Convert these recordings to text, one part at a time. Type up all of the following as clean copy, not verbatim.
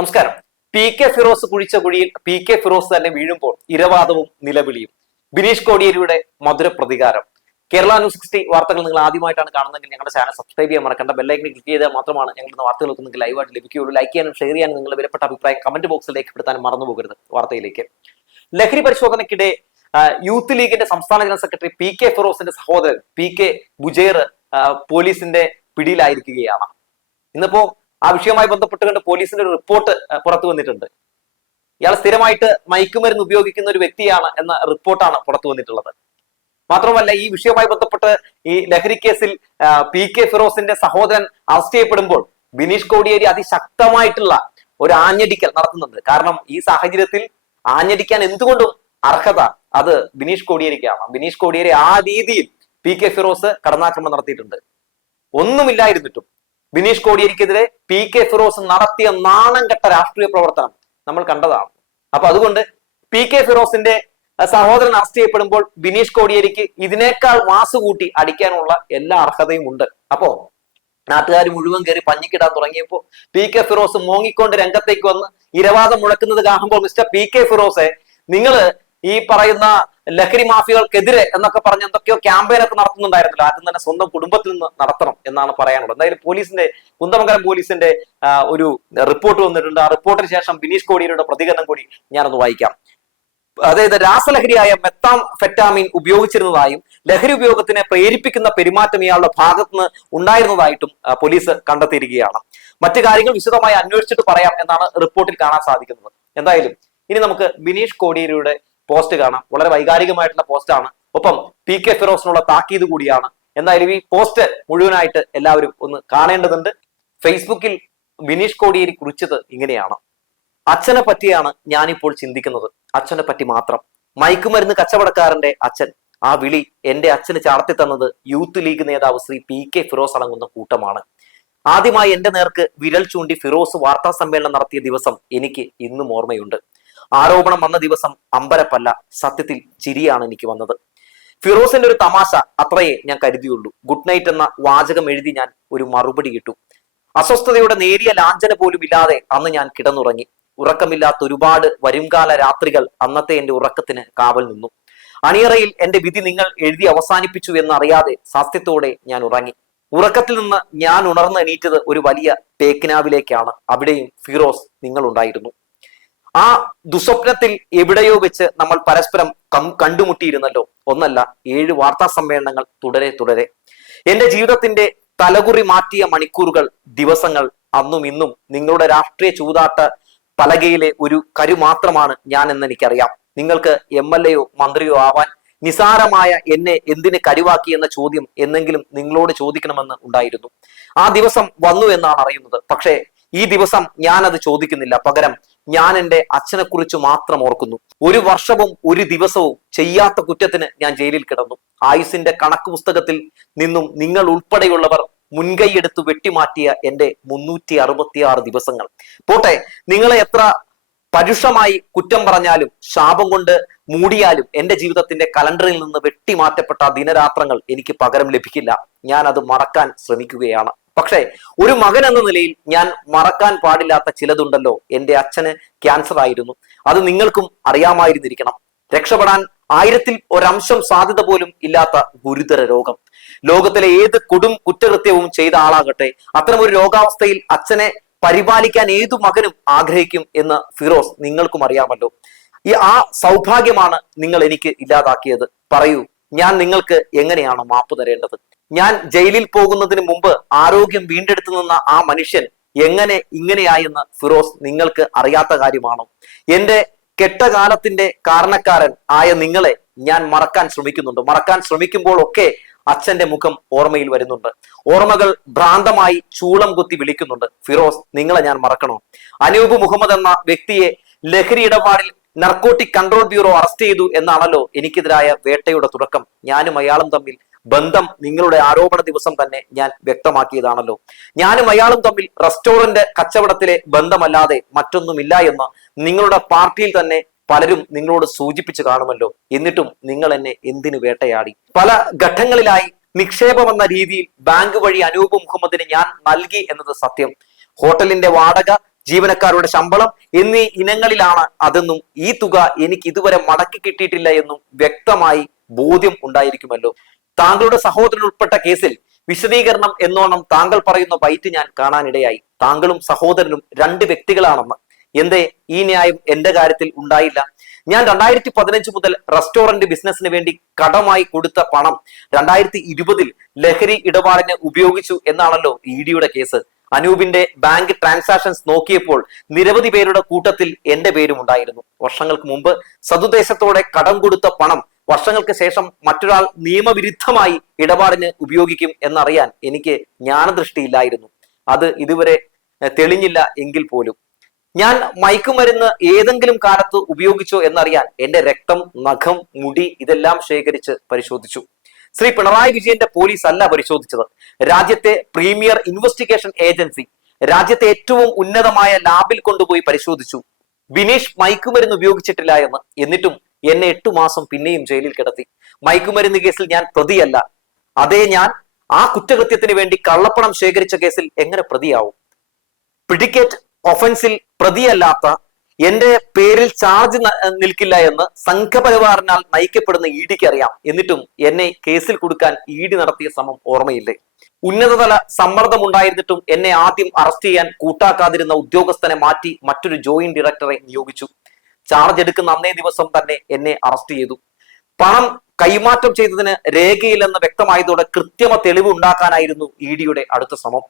നമസ്കാരം. P K Firoz കുഴിച്ച കുഴിയിൽ P K Firoz തന്നെ വീഴുമ്പോൾ ഇരവാദവും നിലവിളിയും. ബിനീഷ് കോടിയേരിയുടെ മധുര പ്രതികാരം. കേരള ന്യൂസ് 60 വാർത്തകൾ നിങ്ങൾ ആദ്യമായിട്ടാണ് കാണുന്നതെങ്കിൽ ഞങ്ങളുടെ ചാനൽ സബ്സ്ക്രൈബ് ചെയ്യാൻ മറക്കണ്ട. ബെല്ലൈക്കനിൽ ക്ലിക്ക് ചെയ്താൽ മാത്രമാണ് ഞങ്ങളുടെ വാർത്തകളൊക്കെ നിങ്ങൾക്ക് ലൈവായിട്ട് ലഭിക്കുകയുള്ളൂ. ലൈക്ക് ചെയ്യാനും ഷെയർ ചെയ്യാനും നിങ്ങളുടെ വിലപ്പെട്ട അഭിപ്രായം കമന്റ് ബോക്സിൽ രേഖപ്പെടുത്താനും മറന്നു പോകരുത്. വാർത്തയിലേക്ക്. ലഹരി പരിശോധനയ്ക്കിടെ യൂത്ത് ലീഗിന്റെ സംസ്ഥാന ജനറൽ സെക്രട്ടറി പി കെ ഫിറോസിന്റെ സഹോദരൻ പി കെ ബുജേർ പോലീസിന്റെ പിടിയിലായിരിക്കുകയാണ്. ഇന്നിപ്പോ ആ വിഷയവുമായി ബന്ധപ്പെട്ടുകൊണ്ട് പോലീസിന്റെ ഒരു റിപ്പോർട്ട് പുറത്തു വന്നിട്ടുണ്ട്. ഇയാൾ സ്ഥിരമായിട്ട് മയക്കുമരുന്ന് ഉപയോഗിക്കുന്ന ഒരു വ്യക്തിയാണ് എന്ന റിപ്പോർട്ടാണ് പുറത്തു വന്നിട്ടുള്ളത്. മാത്രമല്ല, ഈ വിഷയവുമായി ബന്ധപ്പെട്ട് ഈ ലഹരി കേസിൽ പി കെ ഫിറോസിന്റെ സഹോദരൻ അറസ്റ്റ് ചെയ്യപ്പെടുമ്പോൾ ബിനീഷ് കോടിയേരി അതിശക്തമായിട്ടുള്ള ഒരു ആഞ്ഞടിക്കൽ നടത്തുന്നുണ്ട്. കാരണം ഈ സാഹചര്യത്തിൽ ആഞ്ഞടിക്കാൻ എന്തുകൊണ്ടും അർഹത അത് ബിനീഷ് കോടിയേരിക്കാണ്. ബിനീഷ് കോടിയേരി ആ രീതിയിൽ പി കെ ഫിറോസ് കടന്നാക്രമണം നടത്തിയിട്ടുണ്ട്. ഒന്നുമില്ലായിരുന്നിട്ടും ബിനീഷ് കോടിയേരിക്കെതിരെ പി കെ ഫിറോസ് നടത്തിയ നാണം കെട്ട രാഷ്ട്രീയ പ്രവർത്തനം നമ്മൾ കണ്ടതാണ്. അപ്പൊ അതുകൊണ്ട് പി കെ ഫിറോസിന്റെ സഹോദരൻ അറസ്റ്റ് ചെയ്യപ്പെടുമ്പോൾ ബിനീഷ് കോടിയേരിക്ക് ഇതിനേക്കാൾ മാസ് കൂട്ടി അടിക്കാനുള്ള എല്ലാ അർഹതയും ഉണ്ട്. അപ്പോ നാട്ടുകാർ മുഴുവൻ കയറി പഞ്ഞിക്കിടാൻ തുടങ്ങിയപ്പോ പി കെ ഫിറോസ് മോങ്ങിക്കൊണ്ട് രംഗത്തേക്ക് വന്ന് ഇരവാദം മുഴക്കുന്നത് കാണുമ്പോൾ മിസ്റ്റർ പി കെ ഫിറോസെ, നിങ്ങള് ഈ പറയുന്ന ലഹരി മാഫിയകൾക്കെതിരെ എന്നൊക്കെ പറഞ്ഞ് എന്തൊക്കെയോ ക്യാമ്പയിനൊക്കെ നടത്തുന്നുണ്ടായിരുന്നല്ലോ, ആദ്യം തന്നെ സ്വന്തം കുടുംബത്തിൽ നിന്ന് നടത്തണം എന്നാണ് പറയാനുള്ളത്. എന്തായാലും പോലീസിന്റെ കുന്ദമംഗലം പോലീസിന്റെ ഒരു റിപ്പോർട്ട് വന്നിട്ടുണ്ട്. ആ റിപ്പോർട്ടിന് ശേഷം ബിനീഷ് കോടിയേരിയുടെ പ്രതികരണം കൂടി ഞാനൊന്ന് വായിക്കാം. അതായത്, രാസലഹരിയായ മെത്താംഫെറ്റാമിൻ ഉപയോഗിച്ചിരുന്നതായും ലഹരി ഉപയോഗത്തിനെ പ്രേരിപ്പിക്കുന്ന പെരുമാറ്റം ഇയാളുടെ ഭാഗത്തുനിന്ന് ഉണ്ടായിരുന്നതായിട്ടും പോലീസ് കണ്ടെത്തിയിരിക്കുകയാണ്. മറ്റു കാര്യങ്ങൾ വിശദമായി അന്വേഷിച്ചിട്ട് പറയാം എന്നാണ് റിപ്പോർട്ടിൽ കാണാൻ സാധിക്കുന്നത്. എന്തായാലും ഇനി നമുക്ക് ബിനീഷ് കോടിയേരിയുടെ പോസ്റ്റ് കാണാം. വളരെ വൈകാരികമായിട്ടുള്ള പോസ്റ്റാണ്. ഒപ്പം പി കെ ഫിറോസിനുള്ള താക്കീത് കൂടിയാണ്. എന്തായാലും ഈ പോസ്റ്റ് മുഴുവനായിട്ട് എല്ലാവരും ഒന്ന് കാണേണ്ടതുണ്ട്. ഫേസ്ബുക്കിൽ ബിനീഷ് കോടിയേരി കുറിച്ചത് ഇങ്ങനെയാണ്: അച്ഛനെ പറ്റിയാണ് ഞാനിപ്പോൾ ചിന്തിക്കുന്നത്. അച്ഛനെ പറ്റി മാത്രം. മയക്കുമരുന്ന് കച്ചവടക്കാരന്റെ അച്ഛൻ. ആ വിളി എന്റെ അച്ഛന് ചാർത്തി തന്നത് യൂത്ത് ലീഗ് നേതാവ് ശ്രീ പി കെ ഫിറോസ് അടങ്ങുന്ന കൂട്ടമാണ്. ആദ്യമായി എന്റെ നേർക്ക് വിരൽ ചൂണ്ടി ഫിറോസ് വാർത്താ സമ്മേളനം നടത്തിയ ദിവസം എനിക്ക് ഇന്നും ഓർമ്മയുണ്ട്. ആരോപണം വന്ന ദിവസം അമ്പരപ്പല്ല, സത്യത്തിൽ ചിരിയാണ് എനിക്ക് വന്നത്. ഫിറോസിന്റെ ഒരു തമാശ അത്രയേ ഞാൻ കരുതിയുള്ളൂ. ഗുഡ് നൈറ്റ് എന്ന വാചകം എഴുതി ഞാൻ ഒരു മറുപടി ഇട്ടു. അസ്വസ്ഥതയുടെ നേരിയ ലാഞ്ചന പോലും ഇല്ലാതെ അന്ന് ഞാൻ കിടന്നുറങ്ങി. ഉറക്കമില്ലാത്ത ഒരുപാട് വരുംകാല രാത്രികൾ അന്നത്തെ എന്റെ ഉറക്കത്തിന് കാവൽ നിന്നു. അണിയറയിൽ എന്റെ വിധി നിങ്ങൾ എഴുതി അവസാനിപ്പിച്ചു എന്നറിയാതെ സത്യത്തോടെ ഞാൻ ഉറങ്ങി. ഉറക്കത്തിൽ നിന്ന് ഞാൻ ഉണർന്ന് എണീറ്റത് ഒരു വലിയ തേക്കിനാവിലേക്കാണ്. അവിടെയും ഫിറോസ് നിങ്ങൾ ഉണ്ടായിരുന്നു. ആ ദുസ്വപ്നത്തിൽ എവിടെയോ വെച്ച് നമ്മൾ പരസ്പരം കണ്ടുമുട്ടിയിരുന്നല്ലോ. ഒന്നല്ല, 7 വാർത്താ സമ്മേളനങ്ങൾ തുടരെ. എന്റെ ജീവിതത്തിന്റെ തലകുറി മാറ്റിയ മണിക്കൂറുകൾ, ദിവസങ്ങൾ. അന്നും ഇന്നും നിങ്ങളുടെ രാഷ്ട്രീയ ചൂതാട്ട പലകയിലെ ഒരു കരു മാത്രമാണ് ഞാൻ എന്ന് എനിക്കറിയാം. നിങ്ങൾക്ക് MLA യോ മന്ത്രിയോ ആവാൻ നിസാരമായ എന്നെ എന്തിന് കരുവാക്കി എന്ന ചോദ്യം എന്നെങ്കിലും നിങ്ങളോട് ചോദിക്കണമെന്ന് ഉണ്ടായിരുന്നു. ആ ദിവസം വന്നു എന്നാണ് അറിയുന്നത്. പക്ഷേ ഈ ദിവസം ഞാൻ അത് ചോദിക്കുന്നില്ല. പകരം ഞാൻ എന്റെ അച്ഛനെ കുറിച്ച് മാത്രം ഓർക്കുന്നു. 1 വർഷവും 1 ദിവസവും ചെയ്യാത്ത കുറ്റത്തിന് ഞാൻ ജയിലിൽ കിടന്നു. ആയുസിന്റെ കണക്ക് പുസ്തകത്തിൽ നിന്നും നിങ്ങൾ ഉൾപ്പെടെയുള്ളവർ മുൻകൈയെടുത്ത് വെട്ടിമാറ്റിയ എന്റെ 366 ദിവസങ്ങൾ. പോട്ടെ, നിങ്ങളെ എത്ര പരുഷമായി കുറ്റം പറഞ്ഞാലും ശാപം കൊണ്ട് മൂടിയാലും എന്റെ ജീവിതത്തിന്റെ കലണ്ടറിൽ നിന്ന് വെട്ടിമാറ്റപ്പെട്ട ദിനരാത്രങ്ങൾ എനിക്ക് പകരം ലഭിക്കില്ല. ഞാൻ അത് മറക്കാൻ ശ്രമിക്കുകയാണ്. പക്ഷേ ഒരു മകൻ എന്ന നിലയിൽ ഞാൻ മറക്കാൻ പാടില്ലാത്ത ചിലതുണ്ടല്ലോ. എന്റെ അച്ഛന് ക്യാൻസർ ആയിരുന്നു. അത് നിങ്ങൾക്കും അറിയാമായിരുന്നിരിക്കണം. രക്ഷപ്പെടാൻ 1000-ൽ 1 അംശം സാധ്യത പോലും ഇല്ലാത്ത ഗുരുതര രോഗം. ലോകത്തിലെ ഏത് കൊടും കുറ്റകൃത്യവും ചെയ്ത ആളാകട്ടെ, അത്തരമൊരു രോഗാവസ്ഥയിൽ അച്ഛനെ പരിപാലിക്കാൻ ഏതു മകനും ആഗ്രഹിക്കും എന്ന് ഫിറോസ് നിങ്ങൾക്കും അറിയാമല്ലോ. ആ സൗഭാഗ്യമാണ് നിങ്ങൾ എനിക്ക് ഇല്ലാതാക്കിയത്. പറയൂ, ഞാൻ നിങ്ങൾക്ക് എങ്ങനെയാണ് മാപ്പ് തരേണ്ടത്? ഞാൻ ജയിലിൽ പോകുന്നതിന് മുമ്പ് ആരോഗ്യം വീണ്ടെടുത്തു നിന്ന ആ മനുഷ്യൻ എങ്ങനെ ഇങ്ങനെയായെന്ന് ഫിറോസ് നിങ്ങൾക്ക് അറിയാത്ത കാര്യമാണോ? എന്റെ കെട്ടകാലത്തിന്റെ കാരണക്കാരൻ ആയ നിങ്ങളെ ഞാൻ മറക്കാൻ ശ്രമിക്കുന്നുണ്ട്. മറക്കാൻ ശ്രമിക്കുമ്പോഴൊക്കെ അച്ഛന്റെ മുഖം ഓർമ്മയിൽ വരുന്നുണ്ട്. ഓർമ്മകൾ ഭ്രാന്തമായി ചൂളം കുത്തി വിളിക്കുന്നുണ്ട്. ഫിറോസ്, നിങ്ങളെ ഞാൻ മറക്കണോ? അനൂപ് മുഹമ്മദ് എന്ന വ്യക്തിയെ ലഹരി ഇടപാടിൽ നർക്കോട്ടിക് കൺട്രോൾ ബ്യൂറോ അറസ്റ്റ് ചെയ്തു എന്നാണല്ലോ എനിക്കെതിരായ വേട്ടയുടെ തുടക്കം. ഞാനും അയാളും തമ്മിൽ ബന്ധം നിങ്ങളുടെ ആരോപണ ദിവസം തന്നെ ഞാൻ വ്യക്തമാക്കിയതാണല്ലോ. ഞാനും അയാളും തമ്മിൽ റെസ്റ്റോറന്റ് കച്ചവടത്തിലെ ബന്ധമല്ലാതെ മറ്റൊന്നുമില്ല എന്ന് നിങ്ങളുടെ പാർട്ടിയിൽ തന്നെ പലരും നിങ്ങളോട് സൂചിപ്പിച്ചു കാണുമല്ലോ. എന്നിട്ടും നിങ്ങൾ എന്നെ എന്തിനു വേട്ടയാടി? പല ഘട്ടങ്ങളിലായി നിക്ഷേപം എന്ന രീതിയിൽ ബാങ്ക് വഴി അനൂപ് മുഹമ്മദിന് ഞാൻ നൽകി എന്നത് സത്യം. ഹോട്ടലിന്റെ വാടക, ജീവനക്കാരുടെ ശമ്പളം എന്നീ ഇനങ്ങളിലാണ് അതെന്നും ഈ തുക എനിക്ക് ഇതുവരെ മടക്കി കിട്ടിയിട്ടില്ല എന്നും വ്യക്തമായി ബോധ്യം ഉണ്ടായിരിക്കുമല്ലോ. താങ്കളുടെ സഹോദരൻ ഉൾപ്പെട്ട കേസിൽ വിശദീകരണം എന്നോണം താങ്കൾ പറയുന്ന ബൈറ്റ് ഞാൻ കാണാനിടയായി. താങ്കളും സഹോദരനും രണ്ട് വ്യക്തികളാണെന്ന്. എന്തേ ഈ ന്യായം എന്റെ കാര്യത്തിൽ ഉണ്ടായില്ല? ഞാൻ 2015 മുതൽ റെസ്റ്റോറന്റ് ബിസിനസിന് വേണ്ടി കടമായി കൊടുത്ത പണം 2020 ലഹരി ഇടപാടിന് ഉപയോഗിച്ചു എന്നാണല്ലോ ഇഡിയുടെ കേസ്. അനൂപിന്റെ ബാങ്ക് ട്രാൻസാക്ഷൻസ് നോക്കിയപ്പോൾ നിരവധി പേരുടെ കൂട്ടത്തിൽ എന്റെ പേരും ഉണ്ടായിരുന്നു. വർഷങ്ങൾക്ക് മുമ്പ് സതുദ്ദേശത്തോടെ കടം കൊടുത്ത പണം വർഷങ്ങൾക്ക് ശേഷം മറ്റൊരാൾ നിയമവിരുദ്ധമായി ഇടപാടിന് ഉപയോഗിക്കും എന്നറിയാൻ എനിക്ക് ജ്ഞാനദൃഷ്ടിയില്ലായിരുന്നു. അത് ഇതുവരെ തെളിഞ്ഞില്ല എങ്കിൽ പോലും ഞാൻ മയക്കുമരുന്ന് ഏതെങ്കിലും കാലത്ത് ഉപയോഗിച്ചോ എന്നറിയാൻ എന്റെ രക്തം, നഖം, മുടി ഇതെല്ലാം ശേഖരിച്ച് പരിശോധിച്ചു. ശ്രീ പിണറായി വിജയന്റെ പോലീസ് അല്ല പരിശോധിച്ചത്. രാജ്യത്തെ പ്രീമിയർ ഇൻവെസ്റ്റിഗേഷൻ ഏജൻസി രാജ്യത്തെ ഏറ്റവും ഉന്നതമായ ലാബിൽ കൊണ്ടുപോയി പരിശോധിച്ചു. ബിനീഷ് മയക്കുമരുന്ന് ഉപയോഗിച്ചിട്ടില്ല എന്ന്. എന്നിട്ടും എന്നെ 8 മാസം പിന്നെയും ജയിലിൽ കിടത്തി. മയക്കുമരുന്ന് കേസിൽ ഞാൻ പ്രതിയല്ല. അതേ ഞാൻ ആ കുറ്റകൃത്യത്തിന് വേണ്ടി കള്ളപ്പണം ശേഖരിച്ച കേസിൽ എങ്ങനെ പ്രതിയാവും? പ്രിഡിക്കേറ്റ് ഒഫൻസിൽ പ്രതിയല്ലാത്ത എന്റെ പേരിൽ ചാർജ് നിൽക്കില്ല എന്ന് സംഘപരിവാറിനാൽ നയിക്കപ്പെടുന്ന ഇഡിക്ക് അറിയാം. എന്നിട്ടും എന്നെ കേസിൽ കൊടുക്കാൻ ഇഡി നടത്തിയ ശ്രമം ഓർമ്മയില്ലേ? ഉന്നതതല സമ്മർദ്ദമുണ്ടായിരുന്നിട്ടും എന്നെ ആദ്യം അറസ്റ്റ് ചെയ്യാൻ കൂട്ടാക്കാതിരുന്ന ഉദ്യോഗസ്ഥനെ മാറ്റി മറ്റൊരു ജോയിന്റ് ഡയറക്ടറെ നിയോഗിച്ചു. ചാർജ് എടുക്കുന്ന അന്നേ ദിവസം തന്നെ എന്നെ അറസ്റ്റ് ചെയ്തു. പണം കൈമാറ്റം ചെയ്തതിന് രേഖയില്ലെന്ന് വ്യക്തമായതോടെ കൃത്യമ തെളിവ് ഉണ്ടാക്കാനായിരുന്നു ഇഡിയുടെ അടുത്ത ശ്രമം.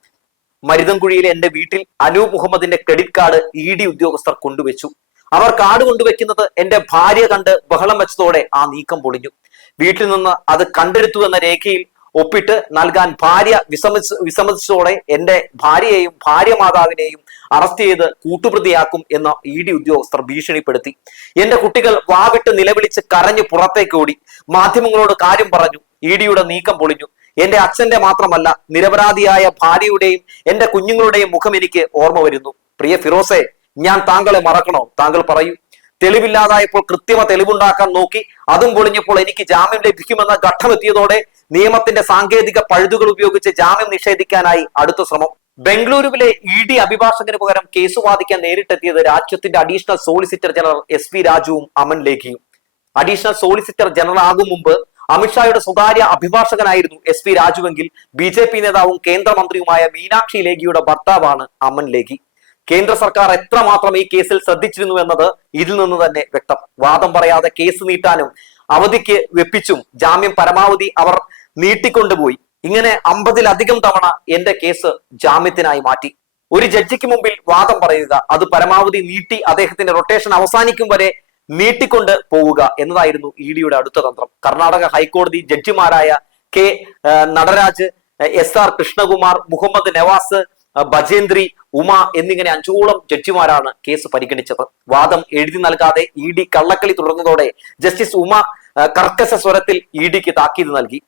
മരുതൻകുഴിയിലെ എന്റെ വീട്ടിൽ അനൂപ് മുഹമ്മദിന്റെ ക്രെഡിറ്റ് കാർഡ് ഇഡി ഉദ്യോഗസ്ഥർ കൊണ്ടുവച്ചു. അവർ കാർഡ് കൊണ്ടുവെക്കുന്നത് എന്റെ ഭാര്യ കണ്ട് ബഹളം വെച്ചതോടെ ആ നീക്കം പൊളിഞ്ഞു. വീട്ടിൽ നിന്ന് അത് കണ്ടെടുത്തു എന്ന രേഖയിൽ ഒപ്പിട്ട് നൽകാൻ ഭാര്യ വിസമ്മതിച്ചതോടെ എന്റെ ഭാര്യയെയും ഭാര്യ മാതാവിനെയും അറസ്റ്റ് ചെയ്ത് കൂട്ടുപ്രതിയാക്കും എന്ന് ഇഡി ഉദ്യോഗസ്ഥർ ഭീഷണിപ്പെടുത്തി. എന്റെ കുട്ടികൾ വാവിട്ട് നിലവിളിച്ച് കരഞ്ഞു പുറത്തേക്ക് ഓടി. മാധ്യമങ്ങളോട് കാര്യം പറഞ്ഞു. ഇഡിയുടെ നീക്കം പൊളിഞ്ഞു. എന്റെ അച്ഛന്റെ മാത്രമല്ല, നിരപരാധിയായ ഭാര്യയുടെയും എന്റെ കുഞ്ഞുങ്ങളുടെയും മുഖം എനിക്ക് ഓർമ്മ വരുന്നു. പ്രിയ ഫിറോസെ, ഞാൻ താങ്കളെ മറക്കണോ? താങ്കൾ പറയൂ. തെളിവില്ലാതായപ്പോൾ കൃത്യമ തെളിവുണ്ടാക്കാൻ നോക്കി. അതും പൊളിഞ്ഞപ്പോൾ എനിക്ക് ജാമ്യം ലഭിക്കുമെന്ന ഘട്ടമെത്തിയതോടെ നിയമത്തിന്റെ സാങ്കേതിക പഴുതുകൾ ഉപയോഗിച്ച് ജാമ്യം നിഷേധിക്കാനായി അടുത്ത ശ്രമം. ബംഗളൂരുവിലെ ഇഡി അഭിഭാഷകന് പകരം കേസ് വാദിക്കാൻ നേരിട്ടെത്തിയത് രാജ്യത്തിന്റെ അഡീഷണൽ സോളിസിറ്റർ ജനറൽ SP രാജുവും അമൻ ലേഖിയും. അഡീഷണൽ സോളിസിറ്റർ ജനറൽ ആകും മുമ്പ് അമിത്ഷായുടെ സ്വകാര്യ അഭിഭാഷകനായിരുന്നു SP രാജുവെങ്കിൽ BJP നേതാവും കേന്ദ്രമന്ത്രിയുമായ മീനാക്ഷി ലേഖിയുടെ ഭർത്താവാണ് അമൻ ലേഖി. കേന്ദ്ര സർക്കാർ എത്രമാത്രം ഈ കേസിൽ ശ്രദ്ധിച്ചിരുന്നു എന്നത് ഇതിൽ നിന്ന് തന്നെ വ്യക്തം. വാദം പറയാതെ കേസ് നീട്ടാനും അവധിക്ക് വെപ്പിച്ചും ജാമ്യം പരമാവധി അവർ നീട്ടിക്കൊണ്ടുപോയി. ഇങ്ങനെ 50-ലധികം തവണ എന്റെ കേസ് ജാമ്യത്തിനായി മാറ്റി. ഒരു ജഡ്ജിക്ക് മുമ്പിൽ വാദം പറയുക, അത് പരമാവധി നീട്ടി അദ്ദേഹത്തിന്റെ റൊട്ടേഷൻ അവസാനിക്കും വരെ നീട്ടിക്കൊണ്ട് പോവുക എന്നതായിരുന്നു ഇഡിയുടെ അടുത്ത തന്ത്രം. കർണാടക ഹൈക്കോടതി ജഡ്ജിമാരായ K നടരാജ്, SR കൃഷ്ണകുമാർ, മുഹമ്മദ് നവാസ്, ബജേന്ദ്രി, ഉമ എന്നിങ്ങനെ 5ഓളം ജഡ്ജിമാരാണ് കേസ് പരിഗണിച്ചത്. വാദം എഴുതി നൽകാതെ ഇഡി കള്ളക്കളി തുടർന്നതോടെ ജസ്റ്റിസ് ഉമ കർക്കശ സ്വരത്തിൽ ഇഡിക്ക് താക്കീത് നൽകി.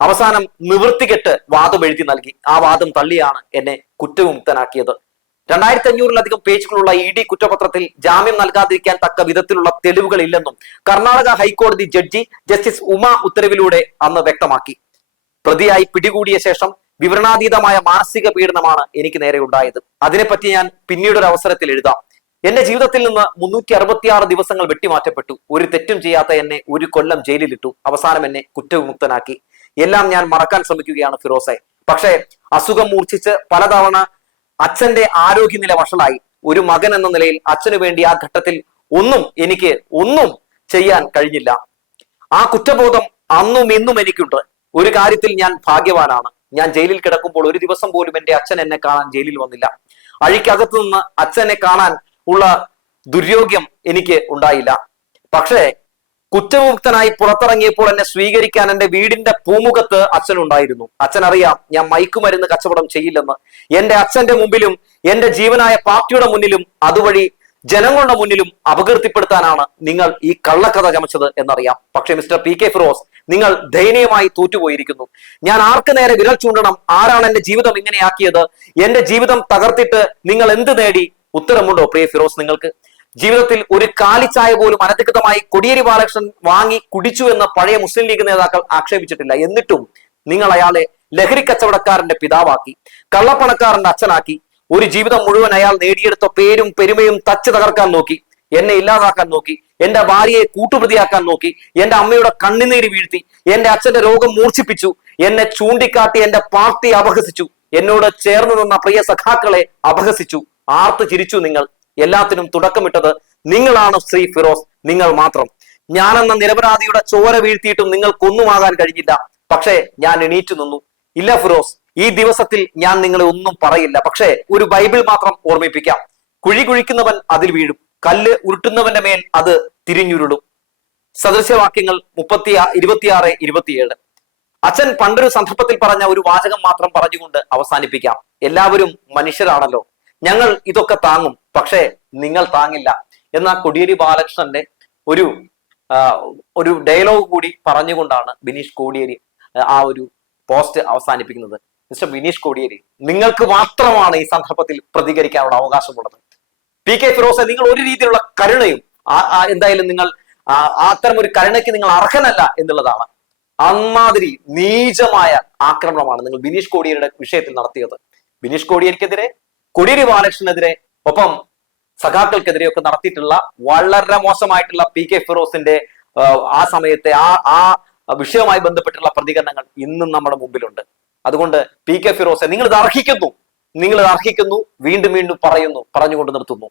അവസാനം നിവൃത്തികെട്ട് വാദം എഴുതി നൽകി. ആ വാദം തള്ളിയാണ് എന്നെ കുറ്റവിമുക്തനാക്കിയത്. 2500-ലധികം പേജുകളുള്ള ഇഡി കുറ്റപത്രത്തിൽ ജാമ്യം നൽകാതിരിക്കാൻ തക്ക വിധത്തിലുള്ള തെളിവുകൾ ഇല്ലെന്നും കർണാടക ഹൈക്കോടതി ജഡ്ജി ജസ്റ്റിസ് ഉമ ഉത്തരവിലൂടെ അന്ന് വ്യക്തമാക്കി. പ്രതിയായി പിടികൂടിയ ശേഷം വിവരണാതീതമായ മാനസിക പീഡനമാണ് എനിക്ക് നേരെ ഉണ്ടായത്. അതിനെപ്പറ്റി ഞാൻ പിന്നീടൊരു അവസരത്തിൽ എഴുതാം. എന്റെ ജീവിതത്തിൽ നിന്ന് 366 ദിവസങ്ങൾ വെട്ടിമാറ്റപ്പെട്ടു. ഒരു തെറ്റും ചെയ്യാത്ത എന്നെ 1 കൊല്ലം ജയിലിലിട്ടു. അവസാനം എന്നെ കുറ്റവിമുക്തനാക്കി. എല്ലാം ഞാൻ മറക്കാൻ ശ്രമിക്കുകയാണ് ഫിറോസെ. പക്ഷേ അസുഖം മൂർച്ഛിച്ച് പലതവണ അച്ഛന്റെ ആരോഗ്യനില വഷളായി. ഒരു മകൻ എന്ന നിലയിൽ അച്ഛനു വേണ്ടി ആ ഘട്ടത്തിൽ എനിക്ക് ഒന്നും ചെയ്യാൻ കഴിഞ്ഞില്ല. ആ കുറ്റബോധം അന്നും ഇന്നും എനിക്കുണ്ട്. ഒരു കാര്യത്തിൽ ഞാൻ ഭാഗ്യവാനാണ്. ഞാൻ ജയിലിൽ കിടക്കുമ്പോൾ ഒരു ദിവസം പോലും എന്റെ അച്ഛൻ എന്നെ കാണാൻ ജയിലിൽ വന്നില്ല. അഴിക്കകത്തു നിന്ന് അച്ഛനെ കാണാൻ ഉള്ള ദുര്യോഗ്യം എനിക്ക് ഉണ്ടായില്ല. പക്ഷേ കുറ്റമുക്തനായി പുറത്തിറങ്ങിയപ്പോൾ എന്നെ സ്വീകരിക്കാൻ എന്റെ വീടിന്റെ പൂമുഖത്ത് അച്ഛനുണ്ടായിരുന്നു. അച്ഛൻ അറിയാം ഞാൻ മയക്കുമരുന്ന് കച്ചവടം ചെയ്യില്ലെന്ന്. എന്റെ അച്ഛന്റെ മുമ്പിലും എന്റെ ജീവനായ പാർട്ടിയുടെ മുന്നിലും അതുവഴി ജനങ്ങളുടെ മുന്നിലും അപകീർത്തിപ്പെടുത്താനാണ് നിങ്ങൾ ഈ കള്ളക്കഥ ചമച്ചത് എന്നറിയാം. പക്ഷേ മിസ്റ്റർ PK ഫിറോസ്, നിങ്ങൾ ദയനീയമായി തോറ്റുപോയിരിക്കുന്നു. ഞാൻ ആർക്ക് നേരെ വിരൽ ചൂണ്ടണം? ആരാണ് എന്റെ ജീവിതം ഇങ്ങനെയാക്കിയത്? എന്റെ ജീവിതം തകർത്തിട്ട് നിങ്ങൾ എന്ത് നേടി? ഉത്തരമുണ്ടോ പ്രിയ ഫിറോസ് നിങ്ങൾക്ക്? ജീവിതത്തിൽ ഒരു കാലിച്ചായ പോലും അനധികൃതമായി കോടിയേരി ബാലകൃഷ്ണൻ വാങ്ങി കുടിച്ചു എന്ന് പഴയ മുസ്ലിം ലീഗ് നേതാക്കൾ ആക്ഷേപിച്ചിട്ടില്ല. എന്നിട്ടും നിങ്ങൾ അയാളെ ലഹരി കച്ചവടക്കാരന്റെ പിതാവാക്കി, കള്ളപ്പണക്കാരന്റെ അച്ഛനാക്കി, ഒരു ജീവിതം മുഴുവൻ അയാൾ നേടിയെടുത്ത പേരും പെരുമയും തച്ചു തകർക്കാൻ നോക്കി, എന്നെ ഇല്ലാതാക്കാൻ നോക്കി, എന്റെ ഭാര്യയെ കൂട്ടുപ്രതിയാക്കാൻ നോക്കി, എന്റെ അമ്മയുടെ കണ്ണുനീര് വീഴ്ത്തി, എന്റെ അച്ഛന്റെ രോഗം മൂർച്ഛിപ്പിച്ചു, എന്നെ ചൂണ്ടിക്കാട്ടി എന്റെ പാർട്ടി അപഹസിച്ചു, എന്നോട് ചേർന്ന് നിന്ന പ്രിയ സഖാക്കളെ അപഹസിച്ചു, ആർത്തു ചിരിച്ചു. നിങ്ങൾ എല്ലാത്തിനും തുടക്കമിട്ടത് നിങ്ങളാണ് ശ്രീ ഫിറോസ്, നിങ്ങൾ മാത്രം. ഞാനെന്ന നിരപരാധിയുടെ ചോര വീഴ്ത്തിയിട്ടും നിങ്ങൾക്കൊന്നുമാകാൻ കഴിഞ്ഞില്ല. പക്ഷേ ഞാൻ എണീറ്റു നിന്നു. ഇല്ല ഫിറോസ്, ഈ ദിവസത്തിൽ ഞാൻ നിങ്ങളെ ഒന്നും പറയില്ല. പക്ഷേ ഒരു ബൈബിൾ മാത്രം ഓർമ്മിപ്പിക്കാം. കുഴി കുഴിക്കുന്നവൻ അതിൽ വീഴും, കല്ല് ഉരുട്ടുന്നവന്റെ മേൽ അത് തിരിഞ്ഞുരുളും. സദൃശവാക്യങ്ങൾ 26:27. അച്ഛൻ പണ്ടൊരു സന്ദർഭത്തിൽ പറഞ്ഞ ഒരു വാചകം മാത്രം പറഞ്ഞുകൊണ്ട് അവസാനിപ്പിക്കാം. എല്ലാവരും മനുഷ്യരാണല്ലോ, ഞങ്ങൾ ഇതൊക്കെ താങ്ങും, പക്ഷേ നിങ്ങൾ താങ്ങില്ല എന്ന കോടിയേരി ബാലകൃഷ്ണന്റെ ഒരു ഡയലോഗ് കൂടി പറഞ്ഞുകൊണ്ടാണ് ബിനീഷ് കോടിയേരി ആ ഒരു പോസ്റ്റ് അവസാനിപ്പിക്കുന്നത്. മിസ്റ്റർ ബിനീഷ് കോടിയേരി, നിങ്ങൾക്ക് മാത്രമാണ് ഈ സന്ദർഭത്തിൽ പ്രതികരിക്കാനുള്ള അവകാശമുള്ളത്. പി കെ ഫിറോസ്, നിങ്ങൾ ഒരു രീതിയിലുള്ള കരുണയും എന്തായാലും നിങ്ങൾ അത്തരം ഒരു കരുണയ്ക്ക് നിങ്ങൾ അർഹനല്ല എന്നുള്ളതാണ്. അമ്മാതിരി നീചമായ ആക്രമണമാണ് നിങ്ങൾ ബിനീഷ് കോടിയേരിയുടെ വിഷയത്തിൽ നടത്തിയത്. ബിനീഷ് കോടിയേരിക്കെതിരെ, കോടിയേരി ബാലകൃഷ്ണനെതിരെ, ഒപ്പം സഖാക്കൾക്കെതിരെയൊക്കെ നടത്തിയിട്ടുള്ള വളരെ മോശമായിട്ടുള്ള പി കെ ഫിറോസിന്റെ ആ സമയത്തെ ആ വിഷയവുമായി ബന്ധപ്പെട്ടുള്ള പ്രതികരണങ്ങൾ ഇന്നും നമ്മുടെ മുമ്പിലുണ്ട്. അതുകൊണ്ട് പി കെ ഫിറോസെ, നിങ്ങൾ ഇത് അർഹിക്കുന്നു, വീണ്ടും വീണ്ടും പറഞ്ഞുകൊണ്ട് നിർത്തുന്നു.